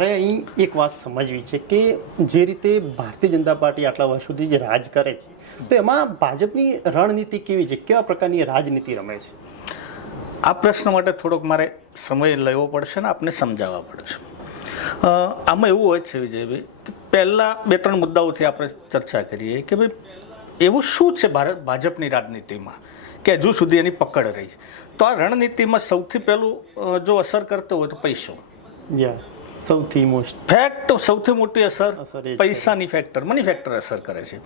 મારે અહીં એક વાત સમજવી છે કે જે રીતે ભારતીય જનતા પાર્ટી આટલા વર્ષોથી જે રાજ કરે છે તો એમાં ભાજપની રણનીતિ કેવી છે, કેવા પ્રકારની રાજનીતિ રમે છે? આ પ્રશ્ન માટે થોડોક મારે સમય લેવો પડશે ને આપને સમજાવવા પડશે. આમાં એવું હોય છે વિજયભાઈ કે પહેલાં 2-3 મુદ્દાઓથી આપણે ચર્ચા કરીએ કે ભાઈ એવું શું છે ભાજપની રાજનીતિમાં કે હજુ સુધી એની પકડ રહી. તો આ રણનીતિમાં સૌથી પહેલું જો અસર કરતો હોય તો પૈસો. સૌથી સૌથી મોટી અસર પૈસાની ફેક્ટર, મની ફેક્ટર અસર કરે છે.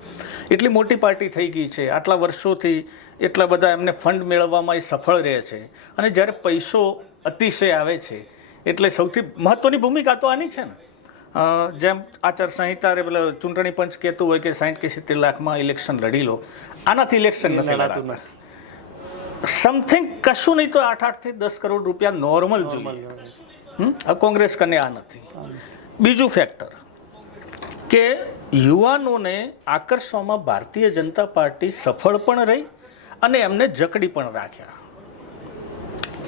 એટલી મોટી પાર્ટી થઈ ગઈ છે, આટલા વર્ષોથી એટલા બધા એમને ફંડ મેળવવામાં એ સફળ રહે છે, અને જ્યારે પૈસો અતિશય આવે છે એટલે સૌથી મહત્વની ભૂમિકા તો આની છે ને. જેમ આચારસંહિતા પેલા ચૂંટણી પંચ કહેતું હોય કે 60 કે 70 લાખમાં ઇલેક્શન લડી લો, આનાથી ઇલેક્શન નથી લડાતું. સમથિંગ કશું નહીં તો 8 થી 10 કરોડ રૂપિયા નોર્મલ જોઈએ. કોંગ્રેસ કને આ નથી. બીજું ફેક્ટર કે યુવાનોને આકર્ષવામાં ભારતીય જનતા પાર્ટી સફળ પણ રહી અને એમને જકડી પણ રાખ્યા.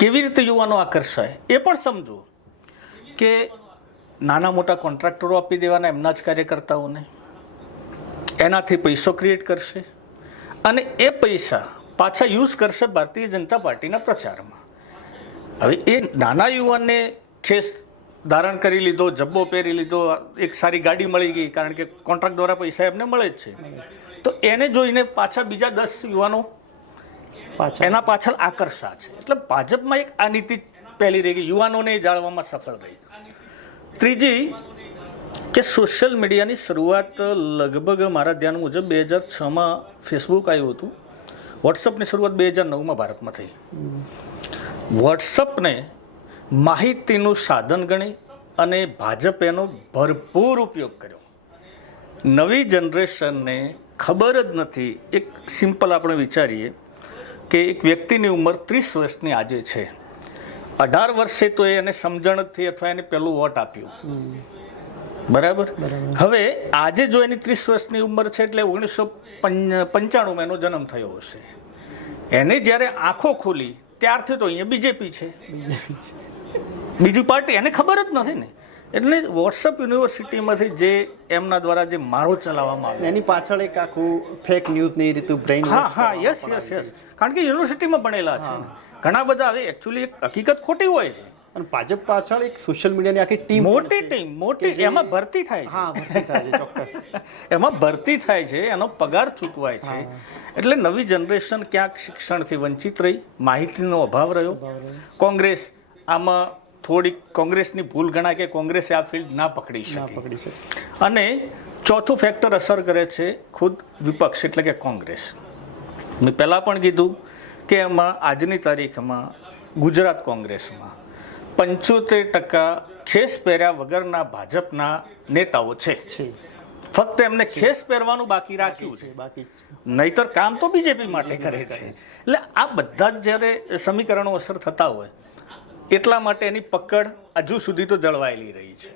કેવી રીતે યુવાનો આકર્ષાય એ પણ સમજો કે નાના મોટા કોન્ટ્રાક્ટરો આપી દેવાના એમના જ કાર્યકર્તાઓને, એનાથી પૈસો ક્રિએટ કરશે અને એ પૈસા પાછા યુઝ કરશે ભારતીય જનતા પાર્ટીના પ્રચારમાં. હવે એ નાના યુવાનને ખેસ ધારણ કરી લીધો, જબ્બો પહેરી લીધો, એક સારી ગાડી મળી ગઈ કારણ કે કોન્ટ્રાક્ટ દ્વારા પૈસા એમને મળે જ છે, તો એને જોઈને પાછા બીજા 10 યુવાનો એના પાછળ આકર્ષા છે. એટલે ભાજપમાં એક આ નીતિ પહેલી રહી ગઈ, યુવાનોને જાળવામાં સફળ રહી. ત્રીજી કે સોશિયલ મીડિયાની શરૂઆત લગભગ મારા ધ્યાન મુજબ 2006માં ફેસબુક આવ્યું હતું. વોટ્સઅપની શરૂઆત 2009માં ભારતમાં થઈ. વોટ્સઅપને માહિતીનું સાધન ગણી અને ભાજપ એનો ભરપૂર ઉપયોગ કર્યો. નવી જનરેશનને ખબર જ નથી. એક સિમ્પલ આપણે વિચારીએ કે એક વ્યક્તિની ઉંમર 30 વર્ષની આજે છે, 18 વર્ષે તો એને સમજણથી અથવા એને પહેલું વોટ આપ્યું, બરાબર. હવે આજે જો એની 30 વર્ષની ઉંમર છે એટલે 1995માં એનો જન્મ થયો હશે. એને જ્યારે આંખો ખોલી ત્યારથી તો અહીંયા બીજેપી છે, બીજી પાર્ટી એને ખબર જ નથી ને. એટલે વોટ્સઅપ યુનિવર્સિટીમાંથી જે એમના દ્વારા જે મારો ચલાવવામાં આવે એની પાછળ એક આખું ફેક ન્યૂઝની રીતું બ્રેઇન. યસ કારણ કે યુનિવર્સિટીમાં ભણેલા છે ઘણા બધા. હવે એકચ્યુઅલી એક હકીકત ખોટી હોય છે અને ભાજપ પાછળ એક સોશિયલ મીડિયાની આખી ટીમ, મોટી એમાં ભરતી થાય છે. એમાં ભરતી થાય છે, એનો પગાર ચૂકવાય છે. એટલે નવી જનરેશન ક્યાંક શિક્ષણથી વંચિત રહી, માહિતીનો અભાવ રહ્યો. કોંગ્રેસ આમાં થોડીક કોંગ્રેસની ભૂલ ગણાય કે કોંગ્રેસે આ ફિલ્ડ ના પકડી શકે. અને ચોથું ફેક્ટર અસર કરે છે ખુદ વિપક્ષ એટલે કે કોંગ્રેસ. મેં પહેલાં પણ કીધું કે એમાં આજની તારીખમાં ગુજરાત કોંગ્રેસમાં 75% ખેસ પહેર્યા વગરના ભાજપના નેતાઓ છે. ફક્ત એમને ખેસ પહેરવાનું બાકી રાખ્યું છે, નહીતર કામ તો બીજેપી માટે કરે છે. એટલે આ બધા જ જ્યારે સમીકરણો અસર થતા હોય એટલા માટે એની પકડ હજુ સુધી તો જળવાયેલી રહી છે.